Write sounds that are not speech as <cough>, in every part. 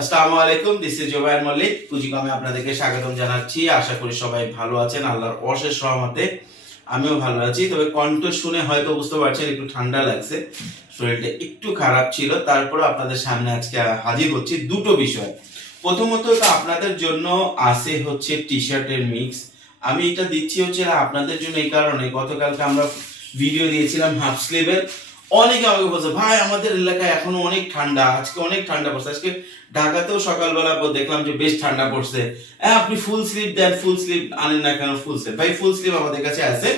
আসসালামু আলাইকুম this is Zobayer Mallik পুঁজিকমে আপনাদেরকে স্বাগতম জানাচ্ছি। আশা করি সবাই ভালো আছেন, আল্লাহর অশেষ রহমতে আমিও ভালো আছি। তবে কণ্ঠ শুনে হয়তো বুঝতে পারছেন, একটু ঠান্ডা লাগছে, শরীরটা একটু খারাপ ছিল। তারপরে আপনাদের সামনে আজকে হাজির হচ্ছি দুটো বিষয়। প্রথমত আপনাদের জন্য আছে হচ্ছে টি শার্টের মিক্স আমি এটা দিচ্ছি হচ্ছে আপনাদের জন্য এই কারণে। গতকালকে আমরা ভিডিও দিয়েছিলাম হাফ স্লিভের অনেকে আমাকে বলছে, ভাই, আমাদের এলাকায় এখনও অনেক ঠান্ডা, আজকে অনেক ঠান্ডা পড়ছে। আজকে ঢাকাতেও সকালবেলা দেখলাম যে বেশ ঠান্ডা পড়ছে। হ্যাঁ আপনি ফুল স্লিপ দেন ফুল স্লিপ আনেন না কেন ফুল স্লিপ ভাই ফুল স্লিপ আমাদের কাছে আছে।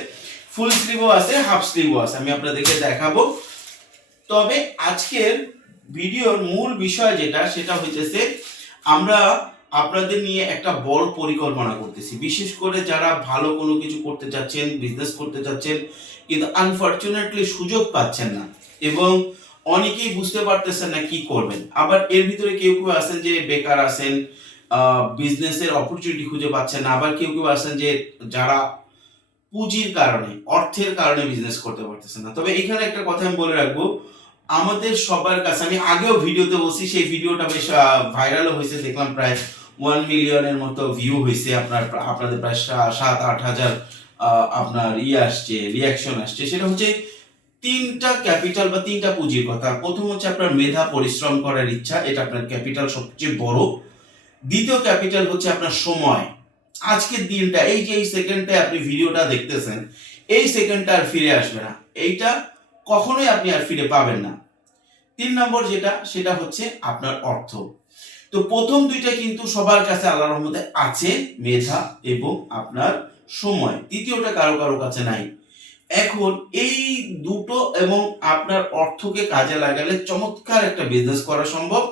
ফুল স্লিভও আছে হাফ স্লিভও আছে। আমি আপনাদেরকে দেখাবো। তবে আজকের ভিডিওর মূল বিষয় যেটা, সেটা হইতেছে আমরা আপনাদের নিয়ে একটা বড় পরিকল্পনা করতেছি। বিশেষ করে যারা ভালো কোনো কিছু করতে চাচ্ছেন বিজনেস করতে চাচ্ছেন কিন্তু আনফর্চুনেটলি সুযোগ পাচ্ছেন না। এবং অনেকেই বুঝতে পারতেছেন না কি করবেন। আবার এর ভিতরে কেউ কেউ আছেন যে বেকার আছেন বিজনেসের অপরচুনিটি খুঁজে পাচ্ছেন না। আবার কেউ কেউ আছেন যে যারা পুঁজির কারণে, অর্থের কারণে বিজনেস করতে পারতেছেন না। তবে এখানে একটা কথা আমি বলে রাখব, আমাদের সবার কাছে, আমি আগেও ভিডিওতে বলছি, সেই ভিডিওটা বেশ ভাইরালও হয়েছে, দেখলাম প্রায় ওয়ান মিলিয়নের মতো ভিউ হয়েছে। আপনার, আপনাদের প্রায় সাত, আট হাজার আপনার ইয়ে আসছে রিয়াকশন আসছে, সেটা হচ্ছে তিনটা ক্যাপিটাল বা তিনটা পুঁজির কথা। প্রথম হচ্ছে আপনার মেধা, পরিশ্রম করার ইচ্ছা, এটা আপনার ক্যাপিটাল সবচেয়ে বড়। দ্বিতীয় ক্যাপিটাল হচ্ছে আপনার সময়। আজকের দিনটা, এই যে এই সেকেন্ডে আপনি ভিডিওটা দেখতেছেন, এই সেকেন্ডটা আর ফিরে আসবে না। এইটা কখনোই আপনি আর ফিরে পাবেন না। তিন নম্বর যেটা, সেটা হচ্ছে আপনার অর্থ। তো প্রথম দুইটা কিন্তু সবার কাছে আল্লাহর রহমতে আছে, মেধা এবং আপনার সময়, তৃতীয়টা কারও কারও কাছে নাই। এখন এই দুটো এবং আপনার অর্থকে কাজে লাগালে চমৎকার একটা বিজনেস করা সম্ভব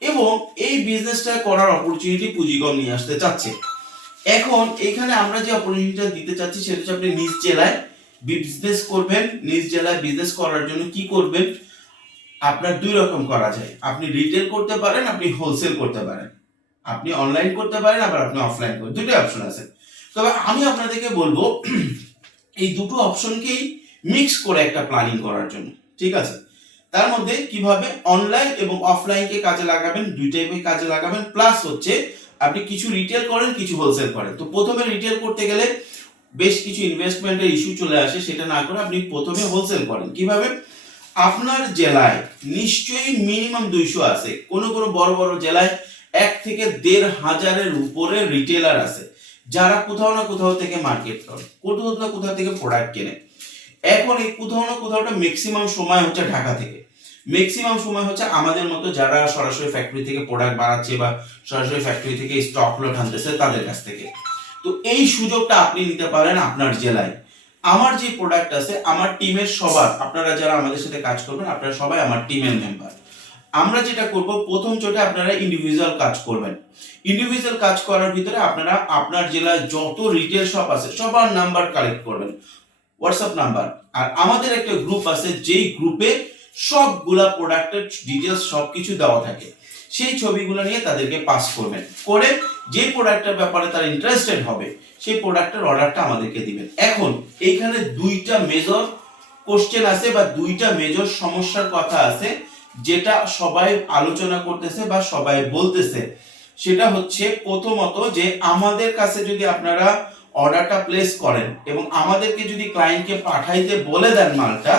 এবং এই বিজনেসটা করার অপরচুনিটি পুঁজিগম নিয়ে আসতে চাচ্ছে। এখন এখানে আমরা যে অপরচুনিটিটা দিতে চাচ্ছি সেটা হচ্ছে আপনি নিজ জেলায় বিজনেস করবেন, নিজ জেলায় বিজনেস করার জন্য কি করবেন? আপনার দুই রকম করা যায়। আপনি রিটেল করতে পারেন, আপনি হোলসেল করতে পারেন। আপনি অনলাইন করতে পারেন, আবার আপনি অফলাইন করতে দুটোই অপশন আছে। তবে আমি আপনাদেরকে বলব, <clears throat> এই দুটো অপশনকেই মিক্স করে একটা প্ল্যানিং করার জন্য, ঠিক আছে? তার মধ্যে কীভাবে অনলাইন এবং অফলাইনকে কাজে লাগাবেন দুইটাই কাজে লাগাবেন প্লাস হচ্ছে আপনি কিছু রিটেল করেন, কিছু হোলসেল করেন। তো প্রথমে রিটেল করতে গেলে বেশ কিছু ইনভেস্টমেন্টের ইস্যু চলে আসে, সেটা না করে আপনি প্রথমে হোলসেল করেন। কীভাবে? আপনার জেলায় নিশ্চয়ই মিনিমাম দুইশো আছে। কোনো কোনো বড় বড় জেলায় এক থেকে দেড় হাজারের উপরে রিটেলার আছে। যারা কোথাও না কোথাও থেকে মার্কেট করে, কোথাও না কোথাও থেকে প্রোডাক্ট কেনে। এখন এই কোথাও না কোথাওটা ম্যাক্সিমাম সময় হচ্ছে ঢাকা থেকে। ম্যাক্সিমাম সময় হচ্ছে আমাদের মতো যারা সরাসরি ফ্যাক্টরি থেকে প্রোডাক্ট বানাচ্ছে বা সরাসরি ফ্যাক্টরি থেকে স্টক লোড আনতেছে তাদের কাছ থেকে। তো এই সুযোগটা আপনি নিতে পারেন আপনার জেলায়। আমার যে প্রোডাক্ট আছে, আমার টিমের সবার, আপনারা যারা আমাদের সাথে কাজ করবেন, আপনারা সবাই আমার টিমের মেম্বার আমরা যেটা করব, প্রথম চোটে আপনারা ইন্ডিভিজুয়াল কাজ করবেন। ইন্ডিভিজুয়াল কাজ করার ভিতরে আপনারা আপনার জেলায় যত রিটেল শপ আছে, সবার নাম্বার কালেক্ট করবেন। হোয়াটসঅ্যাপ নাম্বার আর আমাদের একটা গ্রুপ আছে, যেই গ্রুপে সবগুলা প্রোডাক্টের ডিটেলস সব কিছু দেওয়া থাকে। সেই ছবিগুলো নিয়ে তাদেরকে পাস করবেন। করে যে প্রোডাক্টের ব্যাপারে তারা ইন্টারেস্টেড হবে, সেই প্রোডাক্টের অর্ডারটা আমাদেরকে দিবেন। এখন এইখানে দুইটা মেজর কোশ্চেন আছে বা দুইটা মেজর সমস্যার কথা আছে। যেটা সবাই আলোচনা করতেছে বা সবাই বলতেছে, সেটা হচ্ছে প্রথমত যে আমাদের কাছে যদি আপনারা অর্ডারটা প্লেস করেন এবং আমাদেরকে যদি ক্লায়েন্টকে পাঠাইতে বলে দেন মালটা,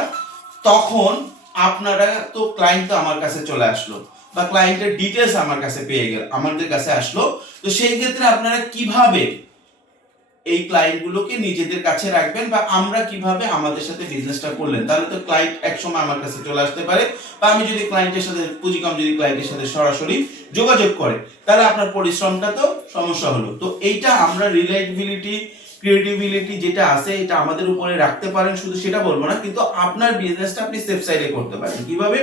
তখন আপনারা তো ক্লায়েন্ট তো আমার কাছে চলে আসলো বা ক্লায়েন্টের ডিটেলস আমার কাছে পেয়ে গেল, আমাদের কাছে আসলো। তো সেই ক্ষেত্রে আপনারা কীভাবে এই ক্লায়েন্টগুলোকে নিজেদের কাছে রাখবেন বা আমরা কীভাবে আমাদের সাথে বিজনেসটা করলেন? তাহলে তো ক্লায়েন্ট একসময় আমার কাছে চলে আসতে পারে বা আমি যদি ক্লায়েন্টের সাথে পুঁজি পুঁজিকম যদি ক্লায়েন্টের সাথে সরাসরি যোগাযোগ করে, তাহলে আপনার পরিশ্রমটা তো সমস্যা হলো। তো এইটা আমরা রিলায়েবিলিটি ক্রিয়েটিভিলিটি যেটা আছে, এটা আমাদের উপরে রাখতে পারেন, শুধু সেটা বলব না, কিন্তু আপনার বিজনেসটা আপনি সেফ সাইডে করতে পারেন। কীভাবে?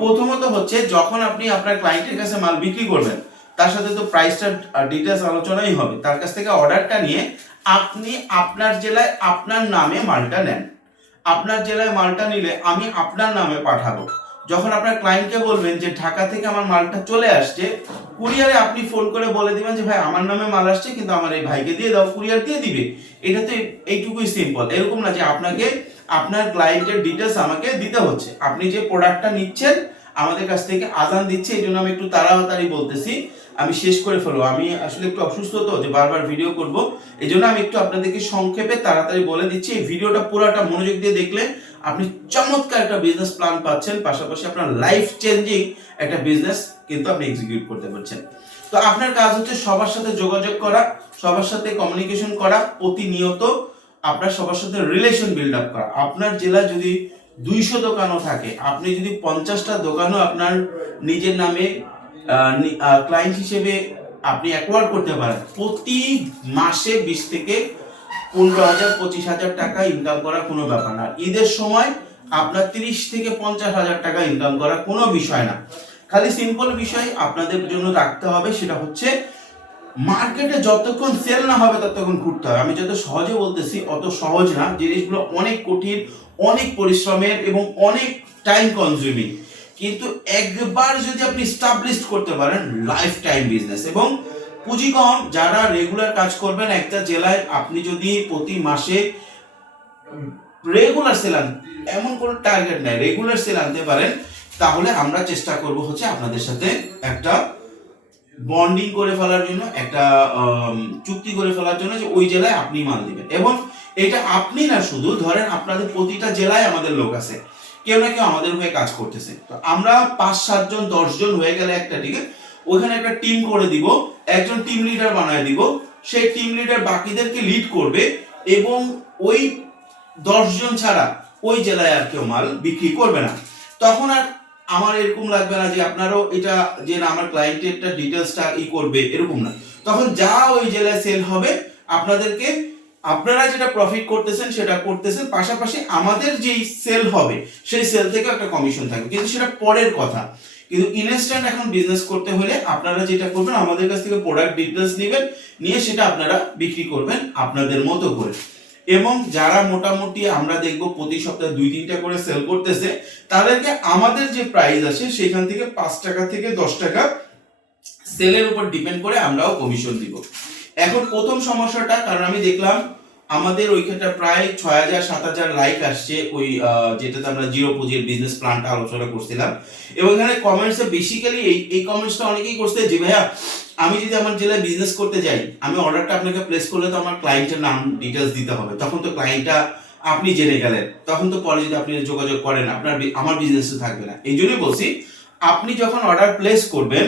প্রথমত হচ্ছে যখন আপনি আপনার ক্লায়েন্টের কাছে মাল বিক্রি করবেন তার সাথে তো প্রাইসটা ডিটেলস আলোচনাই হবে। তার কাছ থেকে অর্ডারটা নিয়ে আপনি আপনার জেলায় আপনার নামে মালটা নেন। আপনার জেলায় মালটা নিলে আমি আপনার নামে পাঠাবো। যখন আপনার ক্লায়েন্টকে বলবেন যে, ঢাকা থেকে আমার মালটা চলে আসছে। কুরিয়ারে আপনি ফোন করে বলে দিবেন যে, ভাই, আমার নামে মাল আসছে, কিন্তু আমার এই ভাইকে দিয়ে দাও। কুরিয়ার দিয়ে দিবে। এটা তো এইটুকুই সিম্পল এরকম না যে আপনাকে, আপনার ক্লায়েন্টের ডিটেলস আমাকে দিতে হচ্ছে। আপনি যে প্রোডাক্টটা নিচ্ছেন, আমাদের কাছ থেকে আজান দিচ্ছে এই জন্য আমি একটু তাড়াতাড়ি বলতেছি। আমি শেষ করে ফেলব। আমি আসলে একটু অসুস্থ তো, যে বারবার ভিডিও করব। এই জন্য আমি একটু আপনাদেরকে সংক্ষেপে তাড়াতাড়ি বলে দিচ্ছি, এই ভিডিওটা পুরোটা মনোযোগ দিয়ে দেখলে আপনি চমৎকার একটা বিজনেস প্ল্যান পাচ্ছেন। পাশাপাশি আপনার লাইফ চেঞ্জিং একটা বিজনেস কিন্তু আপনি এক্সিকিউট করতে পারছেন। তো আপনার কাজ হচ্ছে সবার সাথে যোগাযোগ করা, সবার সাথে কমিউনিকেশন করা, প্রতিনিয়ত আপনার সবার সাথে রিলেশন বিল্ড আপ করা। আপনার জেলায় যদি দুইশো দোকানও থাকে, আপনি যদি পঞ্চাশটা দোকানও আপনার নিজের নামে ক্লায়েন্ট হিসেবে আপনি অ্যাকোয়ার করতে পারেন। প্রতি মাসে বিশ থেকে পনেরো হাজার, পঁচিশ হাজার টাকা ইনকাম করা কোনো ব্যাপার না। ঈদের সময় আপনার তিরিশ থেকে পঞ্চাশ হাজার টাকা ইনকাম করা কোনো বিষয় না। খালি সিম্পল বিষয় আপনাদের জন্য রাখতে হবে, সেটা হচ্ছে মার্কেটে যতক্ষণ সেল না হবে ততক্ষণ ঘুরতে হবে। আমি যত সহজে বলতেছি অত সহজ না। জিনিসগুলো অনেক কঠিন, অনেক পরিশ্রমের এবং অনেক টাইম কনজিউমিং কিন্তু একবার যদি আপনি স্টাবলিশ করতে পারেন লাইফ টাইম বিজনেস এবং পুঁজি কম যারা রেগুলার কাজ করবেন, একটা জেলায় আপনি যদি প্রতি মাসে রেগুলার সেলান এমন কোনো টার্গেট নাই রেগুলার সেল আনতে পারেন, তাহলে আমরা চেষ্টা করব হচ্ছে আপনাদের সাথে একটা বন্ডিং করে ফেলার জন্য, একটা চুক্তি করে ফেলার জন্য যে ওই জেলায় আপনি মাল দিবেন। এবং এটা আপনি না শুধু, ধরেন আপনাদের প্রতিটা জেলায় আমাদের লোক আছে। কেউ না কেউ আমাদের হয়ে কাজ করতেছে। তো আমরা পাঁচ, সাতজন, দশজন হয়ে গেলে একটা আছে? ওখানে একটা টিম করে দিব, একজন টিম লিডার বানায় দিব। সেই টিম লিডার বাকিদেরকে লিড করবে এবং ওই দশজন ছাড়া ওই জেলায় আর কেউ মাল বিক্রি করবে না। তখন আর আমার এরকম লাগবে না যে আপনারও এটা যে না আমার ক্লায়েন্টেরটা ডিটেলসটা ই করবে, এরকম না। তখন যা ওই জেলায় সেল হবে, আপনাদেরকে আপনারা যেটা প্রফিট করতেছেন, সেটা করতেছেন। পাশাপাশি আমাদের যেই সেল হবে, সেই সেল থেকে একটা কমিশন থাকবে। কিন্তু সেটা পরের কথা। কিন্তু ইনস্ট্যান্ট এখন বিজনেস করতে হলে আপনারা যেটা করবেন, আমাদের কাছ থেকে প্রোডাক্ট ডিটেলস নেবেন, নিয়ে সেটা আপনারা বিক্রি করবেন আপনাদের মতো করে। এবং যারা মোটামুটি আমরা দেখব প্রতি সপ্তাহে দুই, তিনটা করে সেল করতেছে, তাদেরকে আমাদের যে প্রাইস আছে, সেখান থেকে পাঁচ টাকা থেকে দশ টাকা সেলের উপর ডিপেন্ড করে আমরাও কমিশন দিব। এখন প্রথম সমস্যাটা, কারণ আমি দেখলাম আমাদের ওইখানটা প্রায় ছয় হাজার, সাত হাজার লাইক আসছে ওই যেটাতে আমরা জিরো পুঁজির বিজনেস প্ল্যানটা আলোচনা করছিলাম। এবং এখানে কমেন্টসে বেসিক্যালি এই এই কমেন্টসটা অনেকেই করছে যে, ভাইয়া, আমি যদি আমার জেলায় বিজনেস করতে যাই, আমি অর্ডারটা আপনাকে প্লেস করলে তো আমার ক্লায়েন্টের নাম ডিটেলস দিতে হবে। তখন তো ক্লায়েন্টটা আপনি জেনে গেলেন। তখন তো পরে যদি আপনি যোগাযোগ করেন, আপনার আমার বিজনেস থাকবে না। এই জন্যই বলছি, আপনি যখন অর্ডার প্লেস করবেন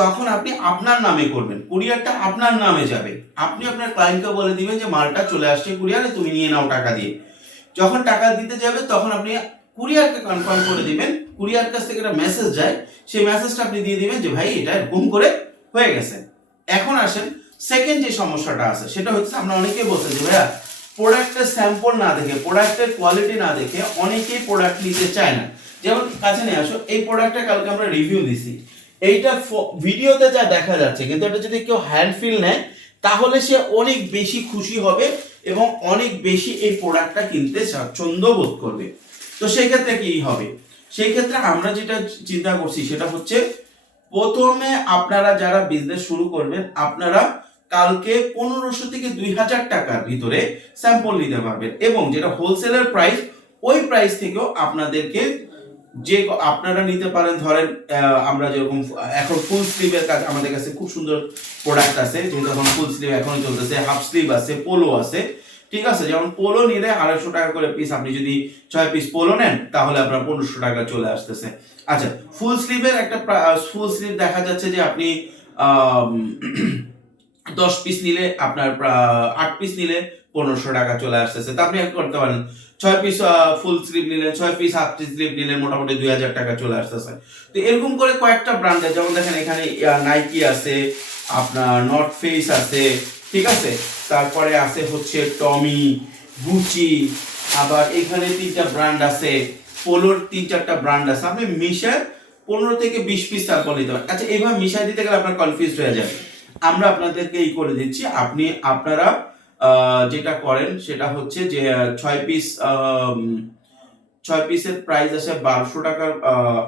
তখন আপনি আপনার নামে করবেন। কুরিয়ারটা আপনার নামে যাবে। আপনি আপনার ক্লায়েন্টকে বলে দিবেন যে, মালটা চলে আসছে কুরিয়ারে, তুমি নিয়ে নাও টাকা দিয়ে। যখন টাকা দিতে যাবে, তখন আপনি কুরিয়ারকে কনফার্ম করে দিবেন। কুরিয়ার কাছ থেকে একটা মেসেজ যায়। সেই মেসেজটা আপনি দিয়ে দিবেন যে, ভাই, এটা এরকম করে হয়ে গেছে। এখন আসেন সেকেন্ড যে সমস্যাটা আছে, সেটা হচ্ছে আমরা অনেকেই বলছে যে, ভাইয়া প্রোডাক্টের স্যাম্পল না দেখে প্রোডাক্টের কোয়ালিটি না দেখে অনেকেই প্রোডাক্ট নিতে চায় না। যেমন কাছে নিয়ে আসো, এই প্রোডাক্টটা কালকে আমরা রিভিউ দিছি। এইটা ভিডিওতে যা দেখা যাচ্ছে, কিন্তু এটা যদি কেউ হ্যান্ড ফিল নেয়, তাহলে সে অনেক বেশি খুশি হবে এবং অনেক বেশি এই প্রোডাক্টটা কিনতে স্বাচ্ছন্দ্য বোধ করবে। তো সেই ক্ষেত্রে কি হবে? সেই ক্ষেত্রে আমরা যেটা চিন্তা করছি, সেটা হচ্ছে প্রথমে আপনারা যারা বিজনেস শুরু করবেন, আপনারা কালকে পনেরোশো থেকে দুই হাজার টাকার ভিতরে স্যাম্পল নিতে পারবেন এবং যেটা হোলসেলের প্রাইস ওই প্রাইস থেকেও আপনাদেরকে যে আপনারা নিতে পারেন, ধরেন আমরা যেরকম, এখন ফুল স্লিভের কাজ, আমাদের কাছে খুব সুন্দর প্রোডাক্ট আছে, যেহেতু এখন ফুল স্লিভ এখনও চলতেছে হাফ স্লিভ আছে পোলো আছে, ঠিক আছে? যেমন পোলো নিলে আড়াইশো টাকা করে পিস আপনি যদি ছয় পিস পোলো নেন, তাহলে আপনার পনেরোশো টাকা চলে আসতেছে। আচ্ছা ফুল স্লিভের একটা ফুল স্লিভ দেখা যাচ্ছে যে আপনি <clears throat> দশ পিস নিলে আপনার আট পিস নিলে পনেরোশো টাকা চলে আসতেছে। তা আপনি করতে পারেন। ছয় পিস ফুল স্লিভ নিলেন, ছয় পিস হাফ স্লিভ নিলেন, মোটামুটি দুই হাজার টাকা চলে আসতেছে। তো এরকম করে কয়েকটা ব্র্যান্ড আছে, যেমন দেখেন এখানে নাইকি আছে, আপনার নর্থ ফেস আছে, ঠিক আছে? তারপরে আছে হচ্ছে টমি গুচি আবার এখানে তিনটা ব্র্যান্ড আছে পোলোর তিন চারটা ব্র্যান্ড আছে। আপনি মিশায় পনেরো থেকে বিশ পিস স্যাম্পল নিতে পারেন। আচ্ছা এইভাবে মিশায় দিতে গেলে আপনার কনফিউজ হয়ে যাবে। আমরা আপনাদেরকে এই করে দিচ্ছি, আপনি, আপনারা যেটা করেন সেটা হচ্ছে যে ছয় পিস ছয় পিসের প্রাইস আছে বারোশো টাকার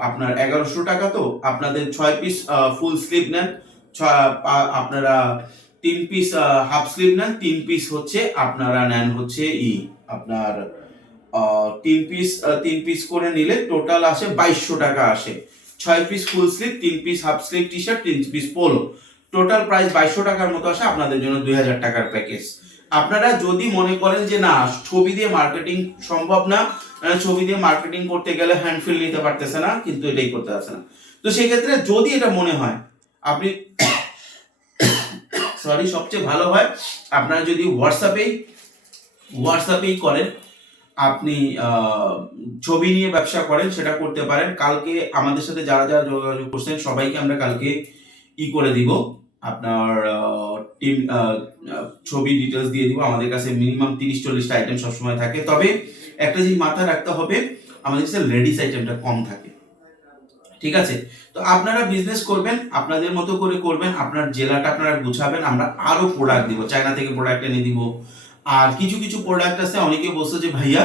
আপনার এগারোশো টাকা তো। আপনাদের ছয় পিস ফুল স্লিভ নেন। আপনারা তিন পিস হাফ স্লিভ নেন। তিন পিস হচ্ছে আপনারা নেন হচ্ছে ই, আপনার তিন পিস তিন পিস করে নিলে টোটাল আসে বাইশশো টাকা আসে। ছয় পিস ফুল স্লিভ তিন piece half sleeve T shirt তিন পিস পোলো টোটাল প্রাইস বাইশশো টাকার মতো আসে। আপনাদের জন্য দুই হাজার টাকার প্যাকেজ আপনারা যদি মনে করেন যে না, ছবি দিয়ে মার্কেটিং সম্ভব না ছবি দিয়ে মার্কেটিং করতে গেলে হ্যান্ডফিল নিতে পারতেছে না, কিন্তু এটাই করতে পারছে না। তো সেক্ষেত্রে যদি এটা মনে হয়, আপনি <coughs> সরি সবচেয়ে ভালো হয়, আপনারা যদি হোয়াটসঅ্যাপেই হোয়াটসঅ্যাপেই করেন, আপনি ছবি নিয়ে ব্যবসা করেন, সেটা করতে পারেন। কালকে আমাদের সাথে যারা যারা যোগাযোগ করছেন, সবাইকে আমরা কালকে ই করে দিব। আপনার টিম ছবি ডিটেলস দিয়ে দিব। আমাদের কাছে মিনিমাম তিরিশ, চল্লিশটা আইটেম সবসময় থাকে। তবে একটা জিনিস মাথায় রাখতে হবে, আমাদের কাছে লেডিস আইটেমটা কম থাকে। ঠিক আছে? তো আপনারা বিজনেস করবেন, আপনাদের মতো করে করবেন, আপনার জেলাটা আপনারা গুছাবেন, আমরা আরও প্রোডাক্ট দিব। চায়না থেকে প্রোডাক্ট এনে দিব। আর কিছু কিছু প্রোডাক্ট আছে, অনেকে বলছে যে, ভাইয়া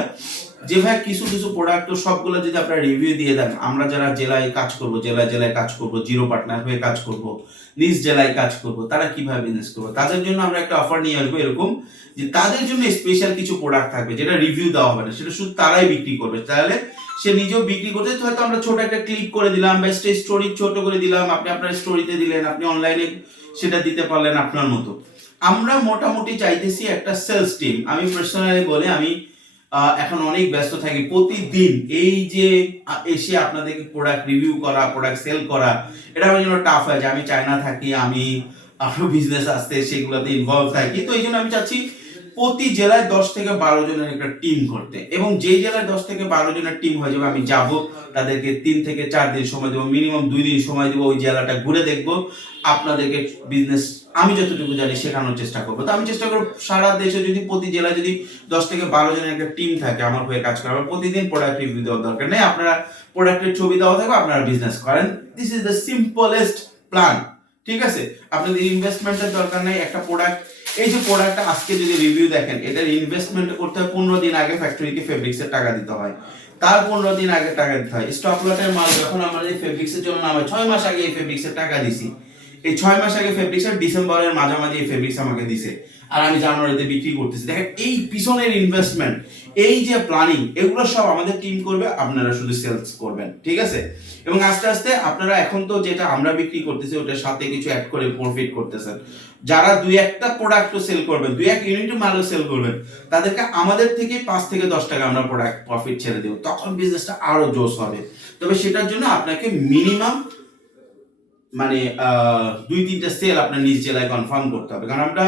যে ভাই কিছু কিছু প্রোডাক্ট তো সবগুলো যদি আপনারা রিভিউ দিয়ে দেন, আমরা যারা জেলায় কাজ করব, জেলায় জেলায় কাজ করব জিরো পার্টনার হয়ে কাজ করব, নিজ জেলায় কাজ করব, তারা কীভাবে বিজনেস করব? তাদের জন্য আমরা একটা অফার নিয়ে আসব এরকম যে তাদের জন্য স্পেশাল কিছু প্রোডাক্ট থাকবে, যেটা রিভিউ দেওয়া হবে না, সেটা শুধু তারাই বিক্রি করবে। তাহলে সে নিজেও বিক্রি করতে হয়তো আমরা ছোট একটা ক্লিক করে দিলাম, বা স্টেজ স্টোরি ছোট করে দিলাম, আপনি আপনার স্টোরিতে দিলেন, আপনি অনলাইনে সেটা দিতে পারলেন আপনার মতো। আমরা মোটামুটি চাইতেছি একটা সেলস টিম আমি পার্সোনালি বলে আমি এখন অনেক ব্যস্ত থাকি। প্রতিদিন এই যে এসে আপনাদেরকে প্রোডাক্ট রিভিউ করা প্রোডাক্ট সেল করা, এটা আমার জন্য টাফ হয় যে আমি চায়না থাকি, আমি আরও বিজনেস আসতে সেগুলোতে ইনভলভ থাকি। তো এই জন্য আমি চাচ্ছি প্রতি জেলায় দশ থেকে বারো জনের একটা টিম করতে। এবং যে জেলায় দশ থেকে বারো জনের টিম হয়ে যাবে, আমি যাব, তাদেরকে তিন থেকে চার দিন সময় দেবো মিনিমাম দুই দিন সময় দেবো ওই জেলাটা ঘুরে দেখব, আপনাদেরকে বিজনেস আমি যতটুকু জানি শেখানোর চেষ্টা করব। তো আমি চেষ্টা করব সারা দেশে যদি প্রতি জেলায় যদি দশ থেকে বারো জনের একটা টিম থাকে আমার হয়ে কাজ করা আমার প্রতিদিন প্রোডাক্ট রিভিউ দেওয়ার দরকার নেই। আপনারা প্রোডাক্টের ছবি দেওয়া থাকবে আপনারা বিজনেস করেন। This is the simplest plan ঠিক আছে? আপনাদের ইনভেস্টমেন্টের দরকার নেই। একটা প্রোডাক্ট এই যে প্রোডাক্টটা আজকে যদি রিভিউ দেখেন, এটার ইনভেস্টমেন্ট করতে হয় পনেরো দিন আগে ফ্যাক্টরিকে ফেব্রিক্সের টাকা দিতে হয়। তার পনেরো দিন আগে টাকা দিতে হয়। স্টক লটের মাল যখন আমরা এই ফেব্রিক্সের জন্য নামে, ছয় মাস আগে এই ফেব্রিক্সের টাকা দিছি। এই ছয় মাস আগে ফেব্রিক্সের ডিসেম্বরের মাঝামাঝি এই ফেব্রিক্স আমাকে দিছে। আর আমি জানুয়ারিতে বিক্রি করতেছি। দেখেন, এই পিছনের ইনভেস্টমেন্ট এই যে প্ল্যানিং এগুলো সব আমাদের টিম করবে, আপনারা শুধু সেলস করবেন, ঠিক আছে? এবং আস্তে আস্তে আপনারা এখন তো যেটা আমরা বিক্রি করতেছি, ওটার সাথে কিছু অ্যাড করে প্রফিট করতেছেন। যারা দুই একটা প্রোডাক্টও সেল করবেন, দুই এক ইউনিট মালও সেল করবেন, তাদেরকে আমাদের থেকে পাঁচ থেকে দশ টাকা আমরা প্রোডাক্ট প্রফিট ছেড়ে দেবো। তখন বিজনেসটা আরও জোস হবে। তবে সেটার জন্য আপনাকে মিনিমাম মানে দুই তিনটা সেল আপনার নিজ জেলায় কনফার্ম করতে হবে। কারণ আমরা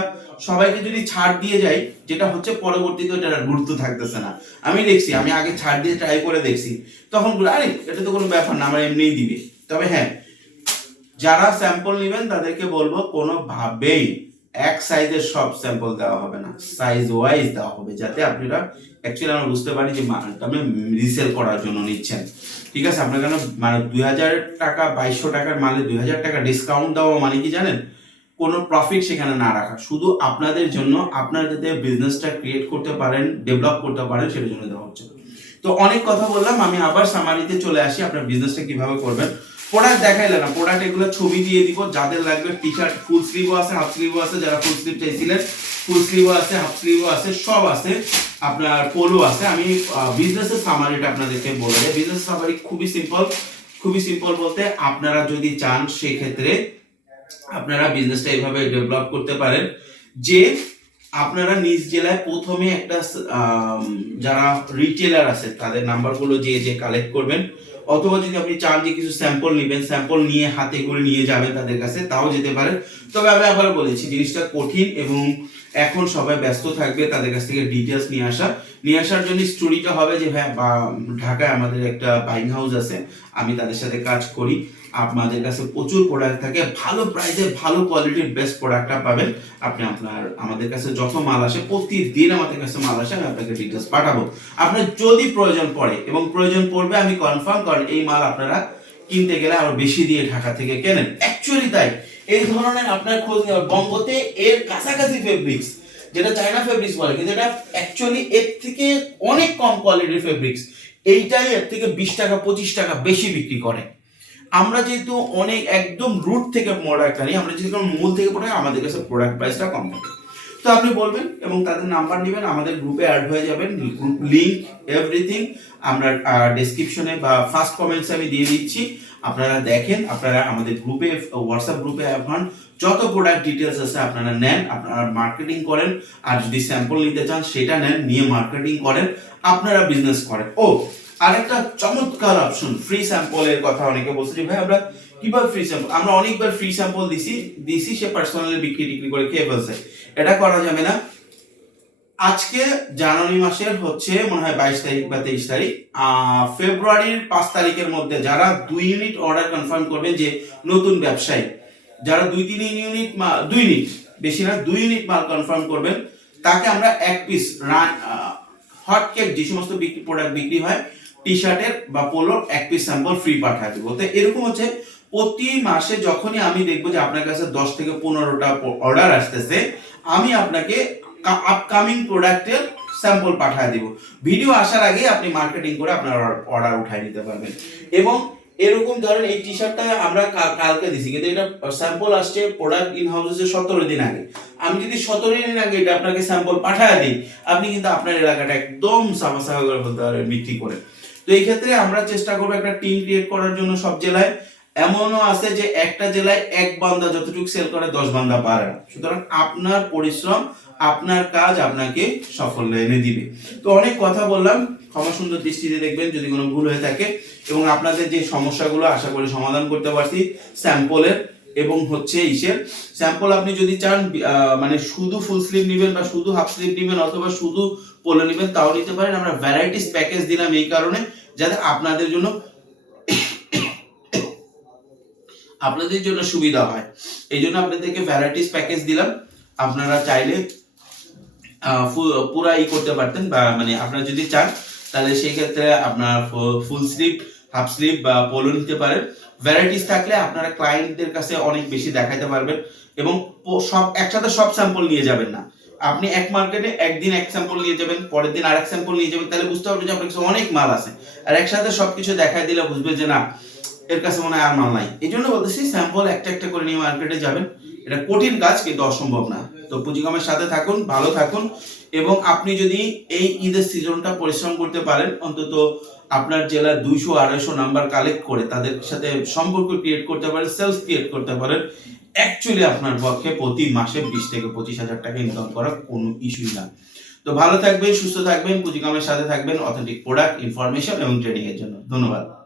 সবাইকে যদি ছাড় দিয়ে যাই, যেটা হচ্ছে পরবর্তীতে ওটার গুরুত্ব থাকতেছে না। আমি দেখছি, আমি আগে ছাড় দিয়ে ট্রাই করে দেখছি। তখন আরে, এটা তো কোনো ব্যাপার না, আমার এমনিই দিবে। তবে হ্যাঁ যারা স্যাম্পল নেবেন তাদেরকে বলব, কোনোভাবেই এক সাইজের সব স্যাম্পল দেওয়া হবে না। সাইজ ওয়াইজ দেওয়া হবে, যাতে আপনারা অ্যাকচুয়ালি আমরা বুঝতে পারি যে আপনি রিসেল করার জন্য নিচ্ছেন। ঠিক আছে, আপনার কেন মানে দুই হাজার টাকা, বাইশশো টাকার মালে দুই হাজার টাকা ডিসকাউন্ট দেওয়া মানে কি জানেন? কোনো প্রফিট সেখানে না রাখা। শুধু আপনাদের জন্য আপনারা যাতে বিজনেসটা ক্রিয়েট করতে পারেন ডেভেলপ করতে পারেন, সেটার জন্য দেওয়া হচ্ছে। তো অনেক কথা বললাম, আমি আবার সামারিতে চলে আসি, আপনার বিজনেসটা কীভাবে করবেন। প্রোডাক্ট দেখাইলে না প্রোডাক্ট এগুলো ছবি দিয়ে দিব, যাদের লাগবে টি শার্ট ফুল স্লিভও আছে হাফ স্লিভও আছে, যারা ফুল স্লিভ চাইছিলেন ফুল স্লিভও আছে হাফ স্লিভও আছে, সব আছে, আপনার পোলো আছে। আমি বিজনেসের সামারিটা আপনাদেরকে বলে দেয় বিজনেস সামারি খুবই সিম্পল খুবই সিম্পল বলতে আপনারা যদি চান, সেক্ষেত্রে আপনারা বিজনেসটা এইভাবে ডেভেলপ করতে পারেন। যে আপনারা নিজ জেলায় প্রথমে একটা যারা রিটেলার আছে, তাদের নাম্বারগুলো যে যে কালেক্ট করবেন অথবা যদি আপনি চান যে কিছু স্যাম্পল নেবেন স্যাম্পল নিয়ে হাতে করে নিয়ে যাবেন তাদের কাছে, তাও যেতে পারেন। তবে আমি আবার বলেছি, জিনিসটা কঠিন এবং এখন সবাই ব্যস্ত থাকবে, তাদের কাছ থেকে ডিটেলস নিয়ে আসা। নিয়ে আসার জন্য স্টোরিটা হবে যে হ্যাঁ ঢাকায় আমাদের একটা বাইং হাউস আছে, আমি তাদের সাথে কাজ করি। আপনাদের কাছে প্রচুর প্রোডাক্ট থাকে, ভালো প্রাইসে ভালো কোয়ালিটির বেস্ট প্রোডাক্টটা পাবেন। আপনি আপনার, আমাদের কাছে যত মাল আসে, প্রতিদিন আমাদের কাছে মাল আসে, আমি আপনাকে ডিটেলস পাঠাবো। আপনার যদি প্রয়োজন পড়ে, এবং প্রয়োজন পড়বে, আমি কনফার্ম করেন এই মাল আপনারা কিনতে গেলে আরও বেশি দিয়ে ঢাকা থেকে কেনেন। অ্যাকচুয়ালি তাই, এই ধরনের আপনার খোঁজ নেওয়ার বঙ্গতে এর কাছাকাছি ফেব্রিক্স যেটা চায়না ফেব্রিক্স বলে, কিন্তু এটা অ্যাকচুয়ালি এর থেকে অনেক কম কোয়ালিটির ফেব্রিক্স এইটাই এর থেকে বিশ টাকা, পঁচিশ টাকা বেশি বিক্রি করে। আমরা যেহেতু অনেক একদম রুট থেকে প্রোডাক্ট আনি, আমরা কোনো মূল থেকে প্রোডাক্ট আমাদের কাছে প্রোডাক্ট প্রাইসটা কম থাকে। তো আপনি বলবেন এবং তাদের নাম্বার নেবেন, আমাদের গ্রুপে অ্যাড হয়ে যাবেন গ্রুপ লিংক এভরিথিং আমরা ডেসক্রিপশনে বা ফার্স্ট কমেন্টসে আমি দিয়ে দিচ্ছি। আপনারা দেখেন, আপনারা আমাদের গ্রুপে হোয়াটসঅ্যাপ গ্রুপে এখন যত প্রোডাক্ট ডিটেলস আছে আপনারা নেন, আপনারা মার্কেটিং করেন, আর যদি স্যাম্পল নিতে চান, সেটা নেন, নিয়ে মার্কেটিং করেন, আপনারা বিজনেস করেন। ও আরেকটা চমৎকার অপশন ফ্রি স্যাম্পলের কথা অনেকে বলছে যে, ভাই, আমরা কীভাবে ফ্রি স্যাম্পল আমরা অনেকবার ফ্রি স্যাম্পল দিছি দিছি সে পার্সোনালি বিক্রি, টিক্রি করে খেয়ে ফেলছে। এটা করা যাবে না। আজকে জানুয়ারি মাসের হচ্ছে, মনে হয় বাইশ তারিখ বা তেইশ তারিখ। ফেব্রুয়ারির পাঁচ তারিখের মধ্যে যারা দুই ইউনিট অর্ডার কনফার্ম করবেন যে নতুন ব্যবসায়ী, যারা দুই, তিন ইউনিট দুই ইউনিট বেশি না দুই ইউনিট মাল কনফার্ম করবেন, তাকে আমরা এক পিস রান হট কেক যে সমস্ত বিক্রি প্রোডাক্ট বিক্রি হয় টি শার্টের বা পোলোর এক পিস স্যাম্পল ফ্রি পাঠায় দেবো। তো এরকম হচ্ছে, প্রতি মাসে যখনই আমি দেখব যে আপনার কাছে দশ থেকে পনেরোটা অর্ডার আসতেছে, আমি আপনাকে আপকামিং প্রোডাক্টের স্যাম্পল পাঠিয়ে দিব। ভিডিও আসার আগে আপনি মার্কেটিং করে আপনার অর্ডার উঠাই নিতে পারবেন। এবং এরকম ধরেন এই টি শার্টটা আমরা কালকে দিছি, কিন্তু এটা স্যাম্পল আসছে প্রোডাক্ট ইন হাউসে সতেরো দিন আগে। আমি যদি সতেরো দিন আগে এটা আপনাকে স্যাম্পল পাঠায় দিই, আপনি কিন্তু আপনার এলাকাটা একদম সাফা সাফা করে ফেলতে পারবেন বিক্রি করে। তো এই ক্ষেত্রে আমরা চেষ্টা করব একটা টিম ক্রিয়েট করার জন্য সব জেলায়। এমনও আছে যে একটা জেলায় এক বান্দা যতটুকু সেল করে, দশ বান্দা পারে না। সুতরাং আপনার পরিশ্রম, আপনার কাজ আপনাকে সাফল্য এনে দিবে। তো অনেক কথা বললাম। ক্ষমা সুন্দর দৃষ্টিতে দেখবেন যদি কোনো ভুল হয়ে থাকে। এবং আপনাদের যে সমস্যাগুলো, আশা করি সমাধান করতে পারছি। স্যাম্পলের এবং হচ্ছে ইসের স্যাম্পল আপনি যদি চান মানে শুধু ফুল স্লিভ নেবেন বা শুধু হাফ স্লিভ নেবেন অথবা শুধু পোলো নেবেন, তাও নিতে পারেন। আমরা ভ্যারাইটিস প্যাকেজ দিলাম এই কারণে, যাতে আপনাদের জন্য আপনাদের জন্য সুবিধা হয়। এই জন্য আপনাদেরকে ভ্যারাইটিস প্যাকেজ দিলাম। আপনারা চাইলে পুরা ই করতে পারতেন বা মানে আপনারা যদি চান, তাহলে সেই ক্ষেত্রে আপনার ফুল স্লিভ হাফ স্লিভ বা পোলো নিতে পারেন। ভ্যারাইটিস থাকলে আপনারা ক্লায়েন্টদের কাছে অনেক বেশি দেখাতে পারবেন এবং সব একসাথে সব স্যাম্পল নিয়ে যাবেন না। আপনি এক মার্কেটে একদিন এক স্যাম্পল নিয়ে যাবেন, পরের দিন আরেক স্যাম্পল নিয়ে যাবেন, তাহলে বুঝতে পারবেন যে আপনার কাছে অনেক মাল আছে। আর একসাথে সবকিছু দেখাই দিলে বুঝবে যে না, এর কাছে মনে হয় আর মাল নাই। এই জন্য বলতেছি স্যাম্পল একটা একটা করে নিয়ে মার্কেটে যাবেন। এটা কঠিন কাজ, কিন্তু অসম্ভব না। তো পুঁজিকমের সাথে থাকুন, ভালো থাকুন এবং আপনি যদি এই ঈদের সিজনটা পরিশ্রম করতে পারেন, অন্তত আপনার জেলার দুইশো, আড়াইশো নাম্বার কালেক্ট করে তাদের সাথে সম্পর্ক ক্রিয়েট করতে পারেন সেলস ক্রিয়েট করতে পারেন। অ্যাকচুয়ালি আপনার পক্ষে প্রতি মাসে বিশ থেকে পঁচিশ হাজার টাকা ইনকাম করা কোনো ইস্যুই না। তো ভালো থাকবেন, সুস্থ থাকবেন, পুঁজিকামের সাথে থাকবেন অথেন্টিক প্রোডাক্ট ইনফরমেশন এবং ট্রেনিং এর জন্য। ধন্যবাদ।